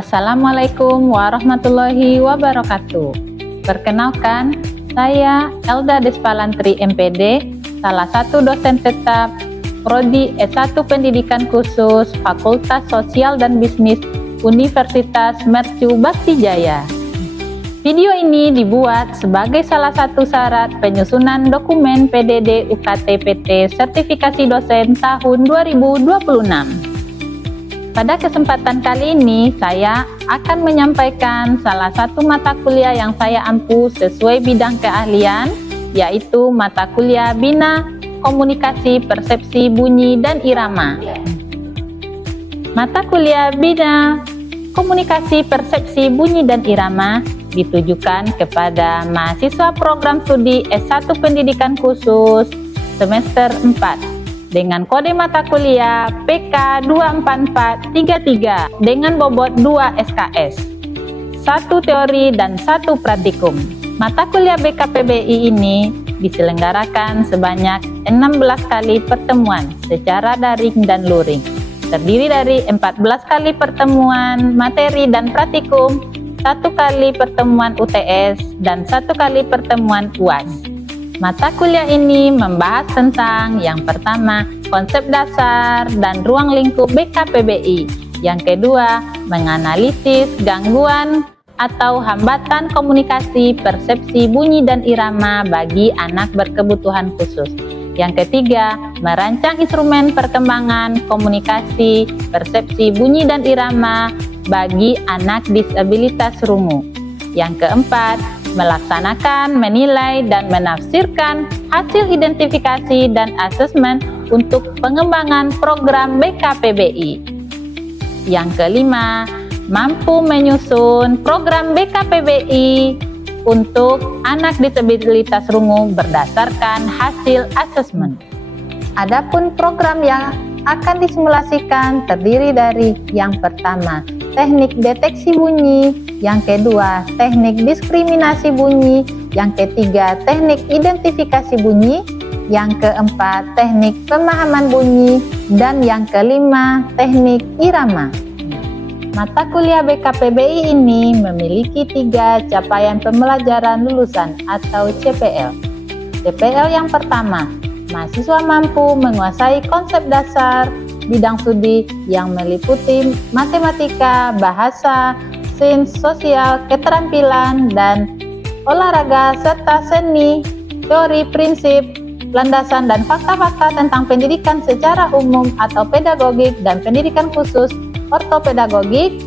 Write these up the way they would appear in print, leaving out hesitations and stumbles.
Assalamualaikum warahmatullahi wabarakatuh. Perkenalkan, saya Elda Despalantri MPD, salah satu dosen tetap Prodi S1 Pendidikan Khusus Fakultas Sosial dan Bisnis Universitas Mercu Bakti Jaya. Video ini dibuat sebagai salah satu syarat penyusunan dokumen PDD UKT-PT Sertifikasi Dosen tahun 2026. Pada kesempatan kali ini, saya akan menyampaikan salah satu mata kuliah yang saya ampu sesuai bidang keahlian, yaitu mata kuliah Bina Komunikasi Persepsi Bunyi dan Irama. Mata kuliah Bina Komunikasi Persepsi Bunyi dan Irama ditujukan kepada mahasiswa program studi S1 Pendidikan Khusus semester 4 dengan kode mata kuliah PK 24433 dengan bobot 2 SKS, 1 teori dan 1 praktikum. Mata kuliah BKPBI ini diselenggarakan sebanyak 16 kali pertemuan secara daring dan luring, terdiri dari 14 kali pertemuan materi dan praktikum, 1 kali pertemuan UTS, dan 1 kali pertemuan UAS. Mata kuliah ini membahas tentang yang pertama, konsep dasar dan ruang lingkup BKPBI. Yang kedua, menganalisis gangguan atau hambatan komunikasi, persepsi bunyi dan irama bagi anak berkebutuhan khusus. Yang ketiga, merancang instrumen perkembangan komunikasi, persepsi bunyi dan irama bagi anak disabilitas rungu. Yang keempat, melaksanakan, menilai, dan menafsirkan hasil identifikasi dan asesmen untuk pengembangan program BKPBI. Yang kelima, mampu menyusun program BKPBI untuk anak disabilitas rungu berdasarkan hasil asesmen. Adapun program yang akan disimulasikan terdiri dari yang pertama, teknik deteksi bunyi, yang kedua, teknik diskriminasi bunyi, yang ketiga, teknik identifikasi bunyi, yang keempat, teknik pemahaman bunyi, dan yang kelima, teknik irama. Mata kuliah BKPBI ini memiliki 3 capaian pembelajaran lulusan atau CPL. CPL yang pertama, mahasiswa mampu menguasai konsep dasar bidang studi yang meliputi matematika, bahasa, sains, sosial, keterampilan, dan olahraga, serta seni, teori, prinsip, landasan, dan fakta-fakta tentang pendidikan secara umum atau pedagogik dan pendidikan khusus ortopedagogik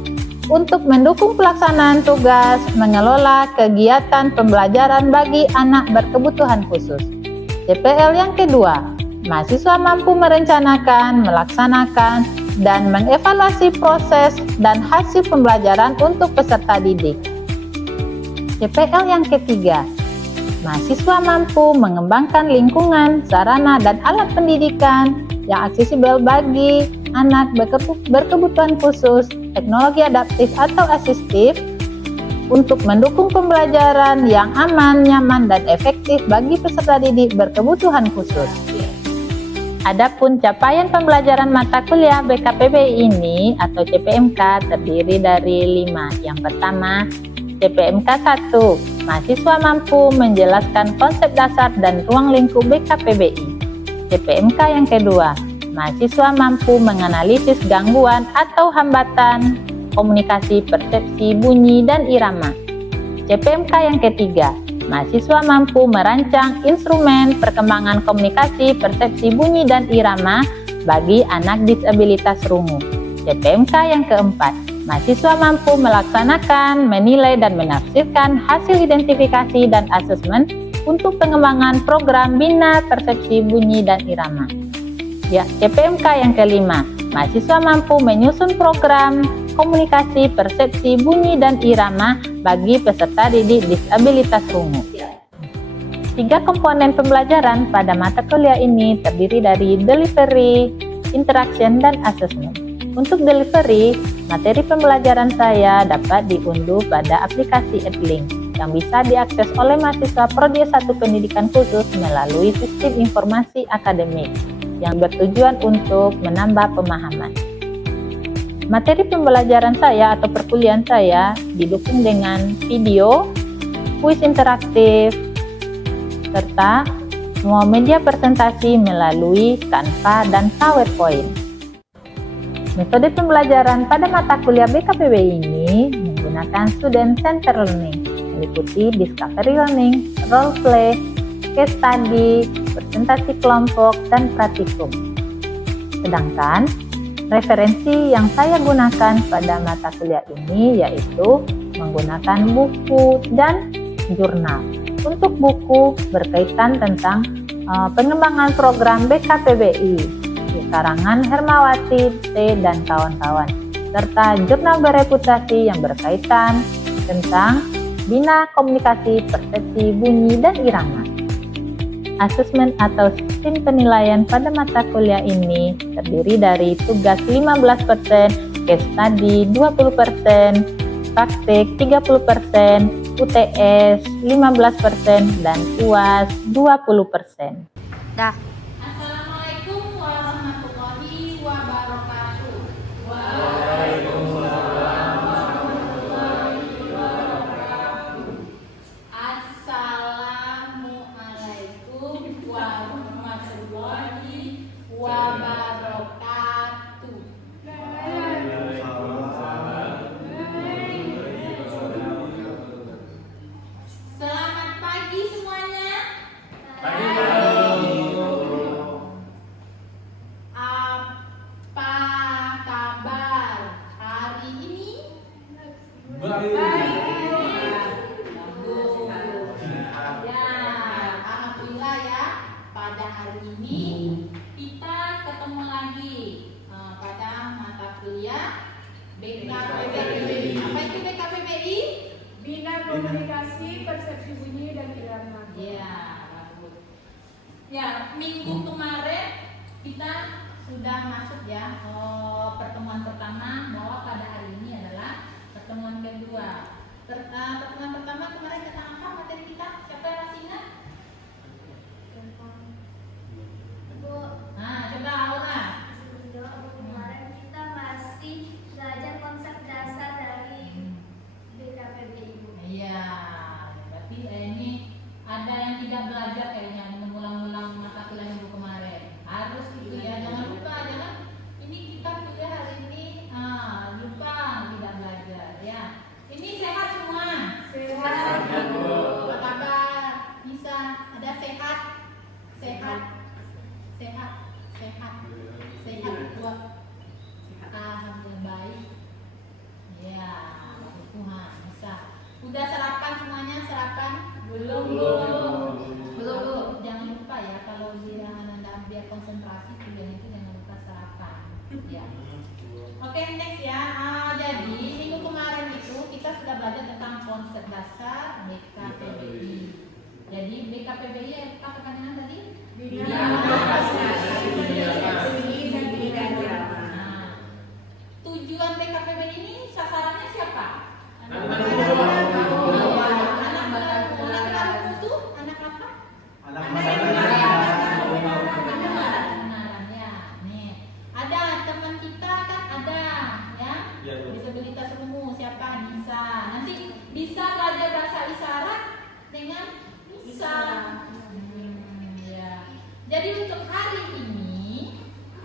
untuk mendukung pelaksanaan tugas mengelola kegiatan pembelajaran bagi anak berkebutuhan khusus. CPL yang kedua, mahasiswa mampu merencanakan, melaksanakan, dan mengevaluasi proses dan hasil pembelajaran untuk peserta didik. CPL yang ketiga, mahasiswa mampu mengembangkan lingkungan, sarana, dan alat pendidikan yang aksesibel bagi anak berkebutuhan khusus, teknologi adaptif atau asistif, untuk mendukung pembelajaran yang aman, nyaman, dan efektif bagi peserta didik berkebutuhan khusus. Adapun capaian pembelajaran mata kuliah BKPBI ini atau CPMK terdiri dari 5. Yang pertama, CPMK 1, mahasiswa mampu menjelaskan konsep dasar dan ruang lingkup BKPBI. CPMK yang kedua, mahasiswa mampu menganalisis gangguan atau hambatan komunikasi, persepsi, bunyi, dan irama. CPMK yang ketiga, mahasiswa mampu merancang instrumen perkembangan komunikasi, persepsi, bunyi, dan irama bagi anak disabilitas rungu. CPMK yang keempat, mahasiswa mampu melaksanakan, menilai, dan menafsirkan hasil identifikasi dan asesmen untuk pengembangan program Bina Persepsi Bunyi dan Irama. Ya, CPMK yang kelima, mahasiswa mampu menyusun program komunikasi, persepsi, bunyi, dan irama bagi peserta didik disabilitas rungu. 3 komponen pembelajaran pada mata kuliah ini terdiri dari delivery, interaction, dan assessment. Untuk delivery, materi pembelajaran saya dapat diunduh pada aplikasi EdLink yang bisa diakses oleh mahasiswa Prodi S1 Pendidikan Khusus melalui sistem informasi akademik yang bertujuan untuk menambah pemahaman. Materi pembelajaran saya atau perkuliahan saya didukung dengan video, kuis interaktif, serta semua media presentasi melalui Canva dan PowerPoint. Metode pembelajaran pada mata kuliah BKPB ini menggunakan Student Centered Learning, meliputi Discovery Learning, Role Play, Case Study, presentasi kelompok, dan praktikum. Sedangkan referensi yang saya gunakan pada mata kuliah ini yaitu menggunakan buku dan jurnal. Untuk buku berkaitan tentang pengembangan program BKPBI di karangan Hermawati T. dan kawan-kawan, serta jurnal bereputasi yang berkaitan tentang Bina Komunikasi, Persepsi, Bunyi, dan Irama. Asesmen atau sistem penilaian pada mata kuliah ini terdiri dari tugas 15%, case study 20%, praktik 30%, UTS 15%, dan UAS 20%. Dah. Assalamualaikum warahmatullahi wabarakatuh. Assalamualaikum warahmatullahi wabarakatuh. Selamat pagi semuanya. Apa kabar hari ini? Bagus. Ya, alhamdulillah ya. Pada hari ini kita ketemu lagi pada mata kuliah BKPBI. Apa itu BKPBI? Bina Komunikasi, Persepsi Bunyi, dan Irama. Ya, bagus. Ya, minggu kemarin kita sudah masuk ya pertemuan pertama, bahwa pada hari ini adalah pertemuan kedua. Pertemuan pertama kemarin tentang apa materi kita? Siapa yang masih ingat? Nah, coba Aura. Kemarin kita masih belajar konsep dasar dari BKPBI. Iya, berarti ini ada yang tidak belajar kayaknya mengulang-ulang mata kuliah minggu kemarin. Harus itu ya, jangan lupa, jangan ini kita kuliah hari ini lupa tidak belajar ya. Ini sehat semua? Sehat. Apa kabar? Bisa ada sehat? Sehat. Sehat. Sehat. Sehat buat alhamdulillah baik. Ya, Tuhan bisa. Udah sarapan semuanya? Sarapan? Belum. Jangan lupa ya, kalau Anda biar konsentrasi kuliah itu jangan lupa sarapan. Ya. Oke, next ya. Jadi minggu kemarin itu kita sudah belajar tentang konsep dasar BKPBI. Jadi BKPBI apa katakan tadi? Bina Komunikasi, Persepsi, dan Irama. Nah, tujuan BKPBI ini sasarannya siapa? Anak itu anak apa? Kenalan ya. Nih, ada teman kita kan ada ya. Disabilitas umum siapa? Nisa. Nanti bisa belajar bahasa isyarat dengan Nisa. Ya. Jadi untuk hari ini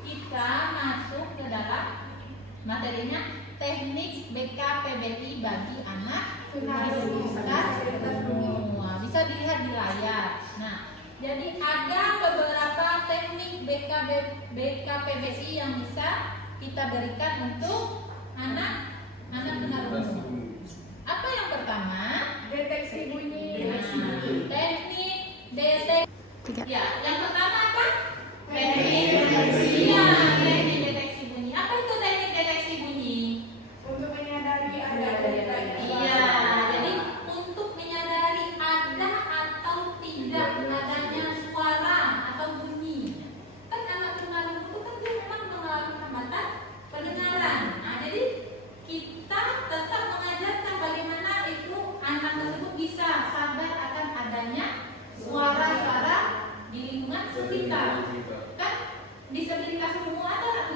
kita masuk ke dalam materinya teknik BKPBI bagi anak disabilitas umum. Bisa dilihat di layar. Nah, jadi ada beberapa teknik BKPBI yang bisa kita berikan untuk anak tunarungu. Apa yang pertama? Deteksi bunyi. Teknik deteksi. Ya, yang pertama apa? Teknik Deteksi. ya, teknik deteksi bunyi. Apa itu teknik deteksi bunyi? Untuk menyadari ada Iya, jadi untuk menyadari ada atau tidak adanya suara atau bunyi. Kan anak tunarungu itu kan dia memang mengalami hambatan pendengaran. Nah, jadi kita tetap mengajarkan bagaimana itu anak tersebut bisa sadar akan adanya suara-suara di lingkungan sekitar. Kan disabilitas umum ada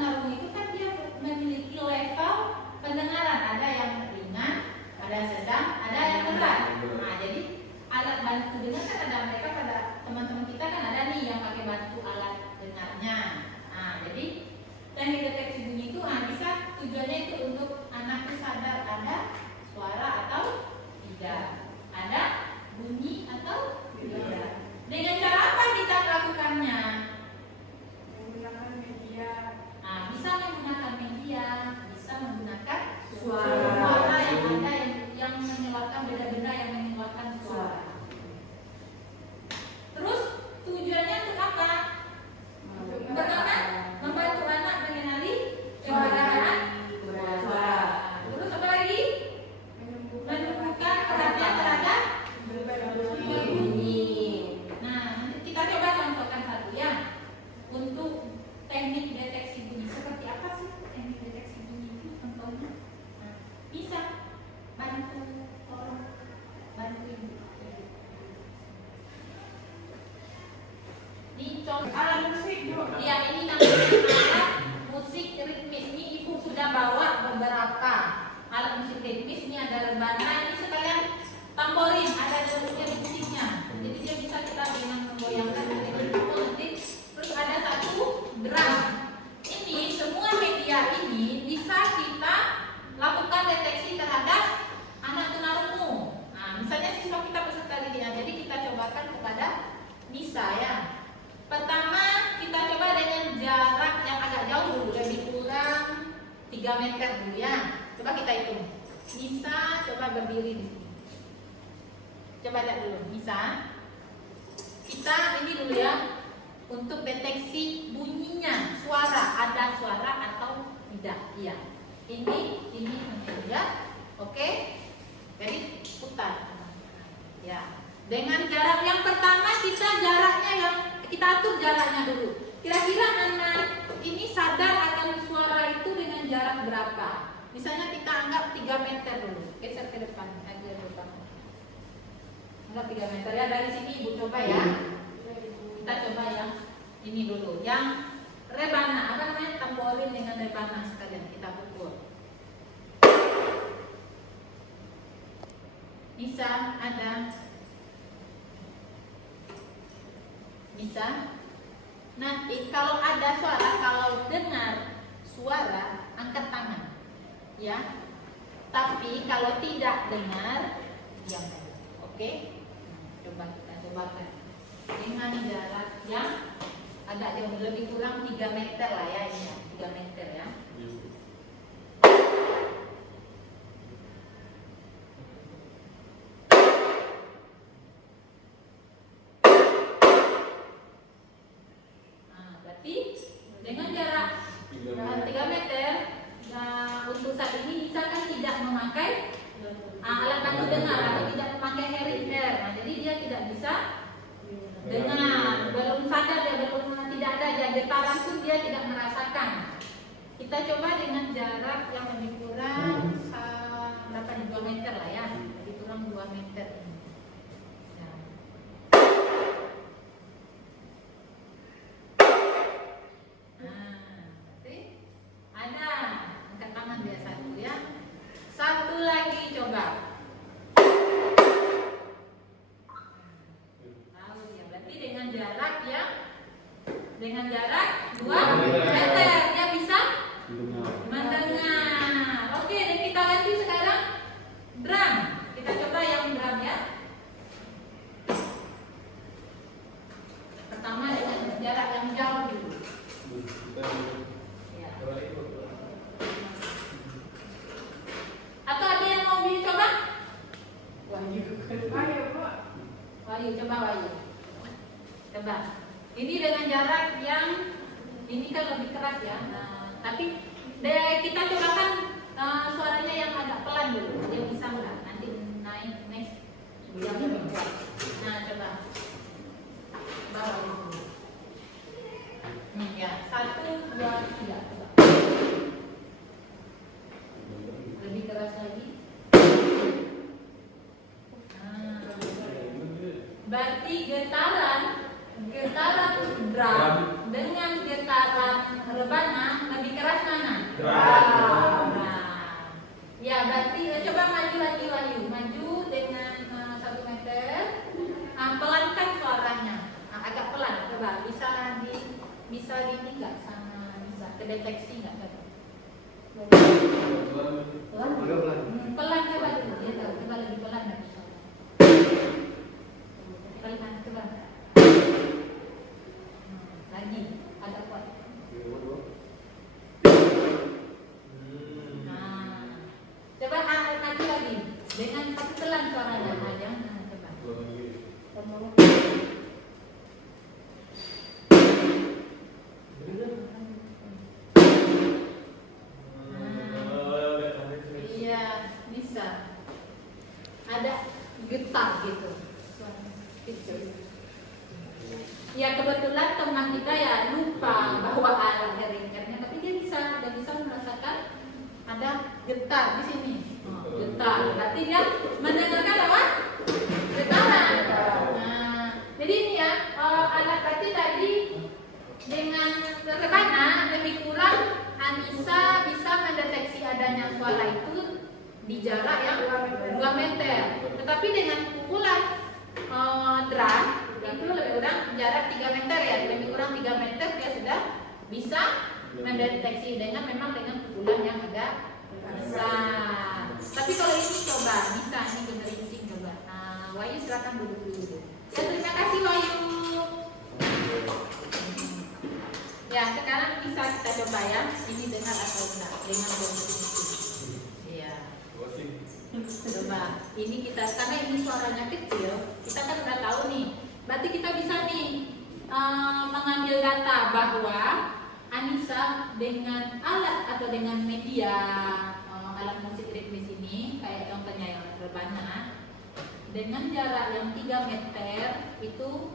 Alat musik juga. Iya, ini namanya alat musik ritmis. Ini ibu sudah bawa beberapa alat musik ritmis. Ini ada rebana, ini sekalian tamborin, ada jari musiknya. Jadi dia bisa kita dengan menggoyangkan dengan musik. Terus ada satu drum. Ini semua media ini bisa kita lakukan deteksi terhadap anak tunarungu. Nah, misalnya siswa kita peserta didik, jadi kita cobakan kepada Nisa ya. Pertama kita coba dengan jarak yang agak jauh dulu, lebih kurang 3 meter dulu ya. Coba kita hitung. Nisa coba berdiri di sini. Coba lihat dulu, Nisa. Kita ini dulu ya untuk deteksi bunyinya, suara, ada suara atau tidak. Iya. Ini tidak. Oke. Jadi putar. Ya. Dengan jarak yang pertama jaraknya yang kita atur jaraknya dulu. Kira-kira anak ini sadar akan suara itu dengan jarak berapa? Misalnya kita anggap 3 meter dulu. Geser ke depan, aja depan. Anggap 3 meter ya, dari sini Ibu coba ya. Kita coba yang ini dulu. Yang rebana, apa namanya? Tamborin dengan rebana sekalian kita pukul. Bisa ada. Bisa. Nanti kalau ada suara, kalau dengar suara, angkat tangan, ya. Tapi kalau tidak dengar, diam. Oke? Coba kita cobakan dengan jarak yang agak jauh, lebih kurang 3 meter lah ya, ini ya, 3 meter ya. Dengan jarak 3 meter, nah, untuk saat ini Nisa kan tidak memakai alat bantu dengar atau tidak memakai hearing aid. Nah, jadi dia tidak bisa dengar, belum sadar dia, belum tidak ada getaran pun dia tidak merasakan. Kita coba dengan jarak yang lebih kurang berapa nih, 2 meter lah ya, lebih kurang 2 meter. Satu lagi coba. Lalu ya, berarti dengan jarak 2 meter dia bisa mendengar. Oke, dan kita ganti sekarang drum. Kita coba yang drum ya. Pertama dengan jarak yang jauh dulu. Ya. Atau ada yang mau dicoba? Wahyu, coba Wahyu. Coba. Ini dengan jarak yang ini kan lebih keras ya. Nah, tapi kita cobakan suaranya yang agak pelan dulu. Dia bisa nggak? Nanti naik next. Nah, coba. Bawa dulu. Ya, 1, 2, 3. Coba. Lebih keras lagi. Berarti getaran drum dengan getaran rebana lebih keras mana? Drum. Nah, ya berarti coba maju lagi Wahyu, maju dengan 1 meter. Pelankan suaranya, agak pelan. Coba bisa ini nggak sama, bisa kedeteksi nggak? Pelan coba dulu, dia tahu. Coba lebih pelan nggak bisa. Pelan coba. Lagi agak kuat. Nah, coba nanti lagi dengan pelan suaranya aja. Nah, coba. Iya, bisa. Ada getar gitu. Ya kebetulan teman kita ya lupa bahwa alat hearing-nya, tapi dia bisa merasakan ada getar di sini. Getar, berarti dia mendengarkan apa? Getaran. Nah, jadi ini ya alat berarti tadi dengan sederhana lebih kurang Anissa bisa mendeteksi adanya suara itu di jarak yang 2 meter. Tetapi dengan pukulan drum itu lebih kurang jarak 3 meter ya, lebih kurang 3 meter dia sudah bisa mendeteksi dengan pukulan yang agak besar. Tapi kalau ini coba, Nisa ini dengerin sing coba. Nah, Wahyu silakan duduk dulu. Ya, terima kasih Wahyu. Ya, sekarang bisa kita coba ya. Ini dengar atau enggak dengan definisi. Iya. Coba. Ini kita karena ini suaranya kecil, kita kan udah tahu nih. Berarti kita bisa nih mengambil data bahwa Anissa dengan alat atau dengan media alat musik ritmis ini, kayak contohnya yang rebana, dengan jarak yang 3 meter itu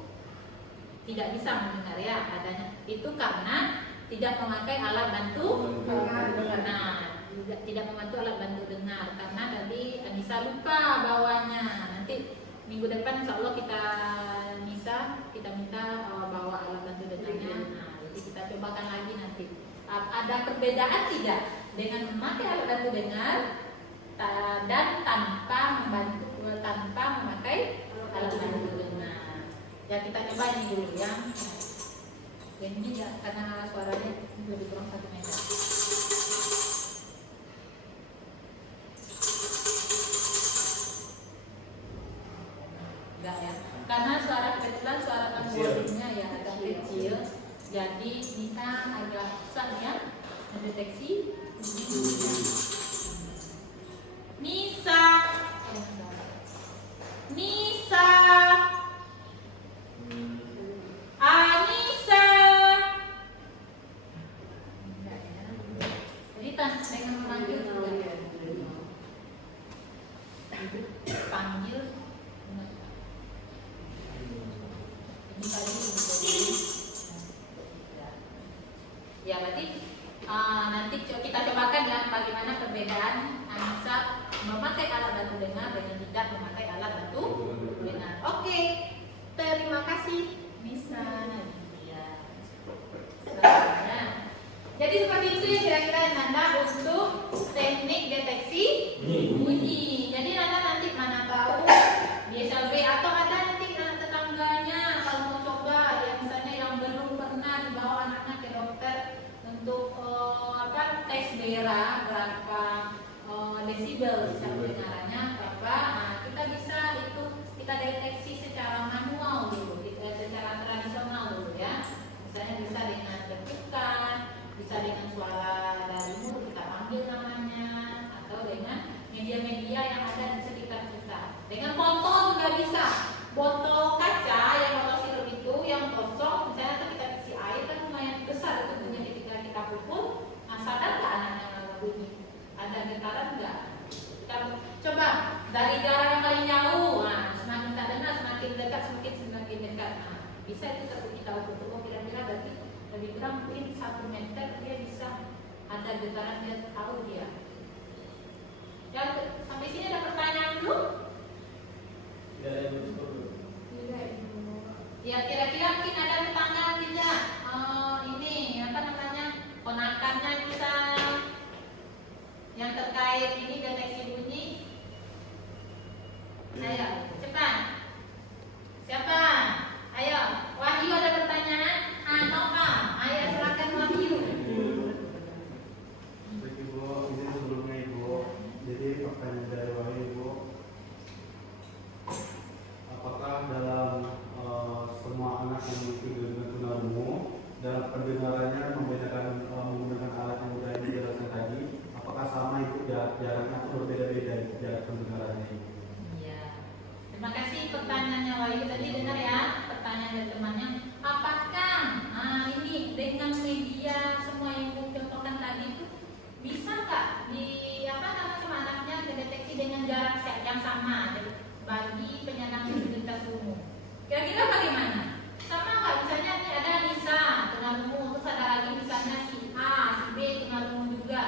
tidak bisa mendengar ya adanya. Itu karena tidak memakai alat bantu dengar. Tidak membantu alat bantu dengar karena tadi Anissa lupa bawanya. Nanti minggu depan insya Allah kita minta bawa alat bantu dengarnya. Nah, jadi kita cobakan lagi nanti. Ada perbedaan tidak dengan memakai alat bantu dengar dan tanpa memakai alat bantu dengar? Ya kita coba ini dulu ya. Ini ya karena suaranya lebih kurang 1 meter. Enggak ya, karena kebetulan suara tambolinnya ya agak kecil, jadi bisa agak susah ya mendeteksi. Nisa, Anissa. Enggak ya. Jadi dengan memanggil panggil. Ya berarti nanti kita cobakan ya bagaimana perbedaan Anissa memakai alat bantu dengar dengan tidak memakai alat bantu dengar. Oke, terima kasih Nisa Nadia. Jadi seperti itu ya kira-kira Nanda untuk teknik deteksi bunyi. Jadi Nanda nanti mana tahu di SLB atau ada nanti tetangganya kalau mau coba ya misalnya yang belum pernah dibawa anaknya ke dokter untuk tes daerah berapa desibel secara pendengarannya berapa. Nah, kita bisa itu kita deteksi secara manual dulu, secara tradisional dulu ya. Misalnya bisa dengan dekukan, bisa dengan suara dari mulut kita panggil namanya, atau dengan media-media yang ada di sekitar kita. Dengan botol juga bisa. Botol kaca yang botol sirup itu yang kosong, misalnya kita isi air kan lumayan besar itu bunyi ketika kita pukul. Nah, sadar nggak anaknya bunyi? Ada getaran nggak? Kita coba dari jarak yang paling jauh. Nah, semakin kita dengar, semakin dekat, semakin dekat. Nah, bisa itu kita ukur. Oh, kira-kira berarti lebih kurang mungkin 1 meter dia bisa ada getaran, dia tahu dia. Ya, sampai sini ada pertanyaan dulu? Ya, kira-kira mungkin ada pertanyaan tidak? Ini apa namanya? Ponakannya bisa yang terkait ini deteksi bunyi. Ayo, cepat. Siapa? Ayo, Wahyu ada pertanyaan? Nova, ayo silakan Wahyu. Baik Ibu, ini sebelumnya Ibu. Jadi pertanyaan dari Wahyu Ibu, apakah dalam semua anak yang memiliki gangguan tunarungu dalam pendengarannya membedakan menggunakan alat yang sudah dijelaskan tadi, apakah sama Ibu jaraknya atau berbeda-beda jarak pendengarannya Ibu? Iya. Terima kasih pertanyaannya Wahyu tadi, dengar ya pertanyaan dari temannya. Apakah ini dengan media semua yang Ibu contohkan tadi itu bisa nggak sama anaknya terdeteksi dengan jarak yang sama bagi penyandang disabilitas umum? Kira-kira bagaimana? Sama nggak? Misalnya ada Nisa tunarungu, terus ada lagi misalnya si A, si B tunarungu juga.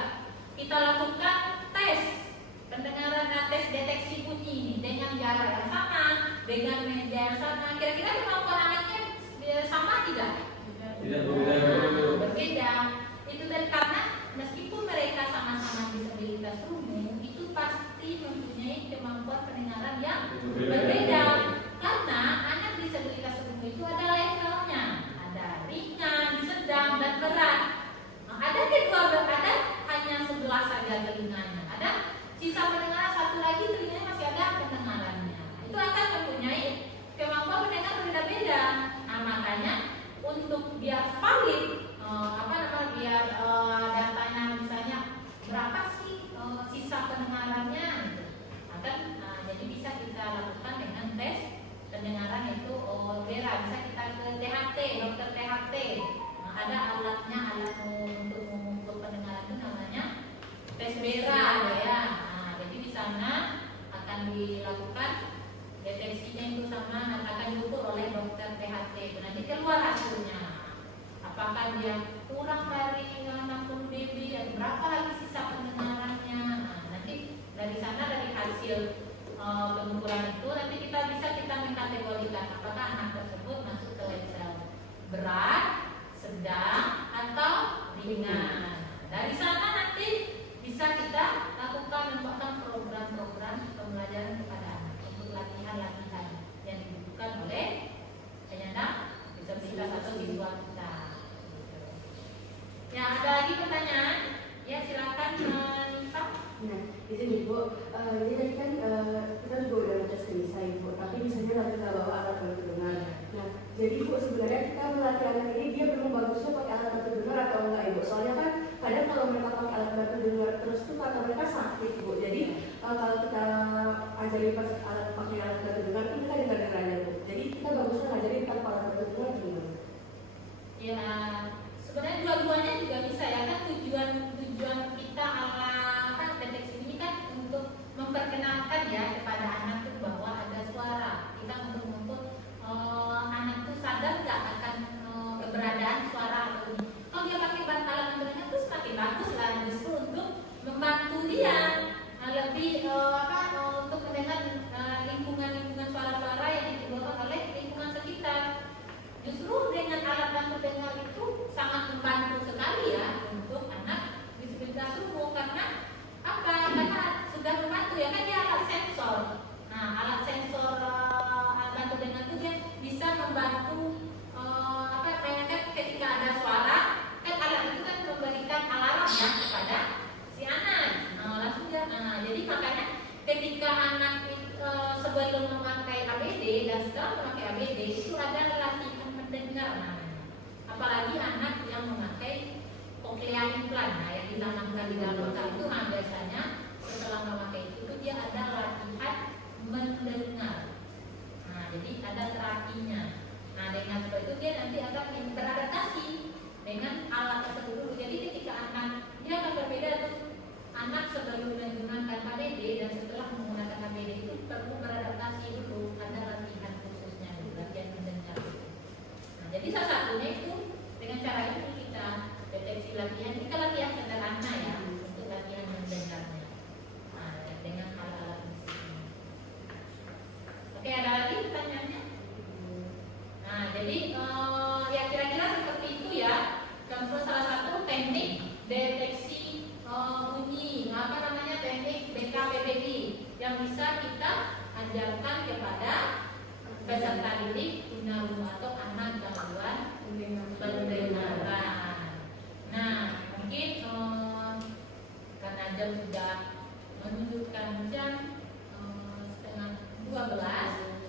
Kita lakukan tes pendengaran, tes deteksi bunyi dengan jarak yang sama, dengan media yang sama. Kira-kira kemampuan anaknya sama tidak? Tidak berbeda. untuk biar valid, biar datanya misalnya berapa sih sisa pendengarannya gitu. Jadi bisa kita lakukan dengan tes pendengaran itu Vera, bisa kita ke THT, dokter THT. Ada alatnya, alat untuk mengukur pendengaran itu namanya tes Vera ya. Jadi di sana akan dilakukan deteksinya itu sama, akan diukur oleh dokter THT. Nanti keluar hasilnya. Apakah dia kurang dari 60 dB atau berapa lagi sisa pendengarannya. Nanti dari sana, dari hasil pengukuran itu nanti kita mengkategorikan apakah anak tersebut masuk ke level berat, sedang, atau ringan. Dari sana nanti bisa kita lakukan program-program pembelajaran kepada anak untuk latihan-latihan yang dibutuhkan oleh penyandang disabilitas atau siswa kita. Ya, ada lagi pertanyaan? Ya, silakan Nifah. Nah, di sini Bu, ini tadi kan kita juga udah tes selesai Bu, tapi misalnya lagi nggak bawa alat bantu dengar. Nah, jadi Bu sebenarnya kita melatih anak ini dia belum bagusnya pakai alat bantu dengar atau enggak Ibu? Soalnya kan kadang kalau mereka pakai alat bantu dengar terus tuh kata mereka sakit Bu. Jadi kalau kita ajarin pas pakai alat bantu dengar itu mereka dengar aja Bu. Jadi kita bagusnya ngajarin tanpa alat bantu dengar gimana? Ya, sebenarnya dua-duanya juga bisa ya, kan tujuan kita kan deteksi ini kan untuk memperkenalkan ya kepada anak itu bahwa ada suara. Kita untuk mengukur anak itu sadar nggak akan keberadaan suara atau ini. Kalau dia pakai bantalan mendengar itu semakin bagus lah, justru untuk membantu dia lebih untuk mendengar lingkungan suara-suara yang dikeluarkan oleh lingkungan sekitar. Justru dengan alat bantu dengar itu sangat membantu sekali ya untuk anak disabilitas umum. Karena apa? Karena sudah membantu ya, kan dia alat sensor. Nah, alat sensor alat bantu dengar itu dia bisa membantu kan ketika ada suara, kan alat itu kan memberikan alarm ya kepada si anak. Langsung dia. Jadi makanya ketika anak sebelum memakai ABD dan setelah memakai ABD itu ada latihan mendengar namanya. Apalagi anak yang memakai cochlear implant, yang ditanamkan di dalam otak itu, biasanya setelah memakai itu dia ada latihan mendengar. Jadi ada terapinya. Dengan seperti itu dia nanti akan beradaptasi dengan alat tersebut dulu. Jadi ketika anak dia akan berbeda tuh, anak sebelum menggunakan ABD dan setelah menggunakan ABD itu perlu beradaptasi dulu, ada latihan khususnya, latihan mendengar. Jadi salah satunya itu dengan cara itu kita deteksi latihan, kita latihan sederhana ya untuk latihan mendengarnya dengan alat-alat musik. Oke, ada lagi pertanyaannya? Jadi ya kira-kira seperti itu ya. Contoh salah satu teknik deteksi bunyi, teknik BKPBI yang bisa kita ajarkan kepada peserta didik tunarungu atau anak gangguan pendengaran. Mungkin karena jam sudah menunjukkan jam 11:30.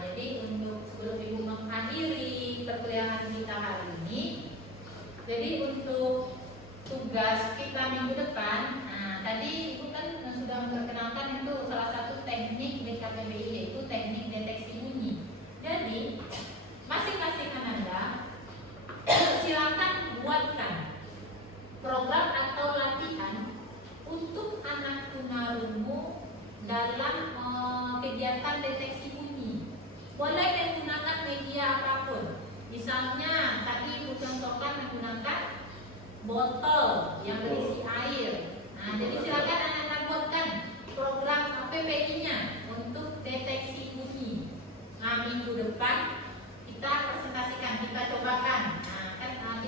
Jadi untuk sebelum Ibu mengakhiri perkuliahan kita hari ini, jadi untuk tugas kita minggu depan, tadi Ibu kan sudah memperkenalkan itu salah satu teknik BKPBI, yaitu teknik deteksi bunyi. Jadi masing-masing Anda silakan buatkan program atau latihan untuk anak tunarungu dalam kegiatan deteksi bunyi. Boleh menggunakan media apapun. Misalnya tadi Ibu contohkan menggunakan botol yang berisi air. Jadi silakan anak-anak buatkan program PPI-nya untuk deteksi bunyi. Minggu depan kita presentasikan, kita cobakan.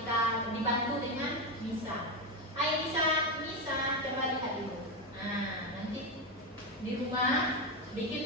Kita dibantu dengan Nisa. Ayo Nisa, coba lihat dulu. Nanti di rumah bikin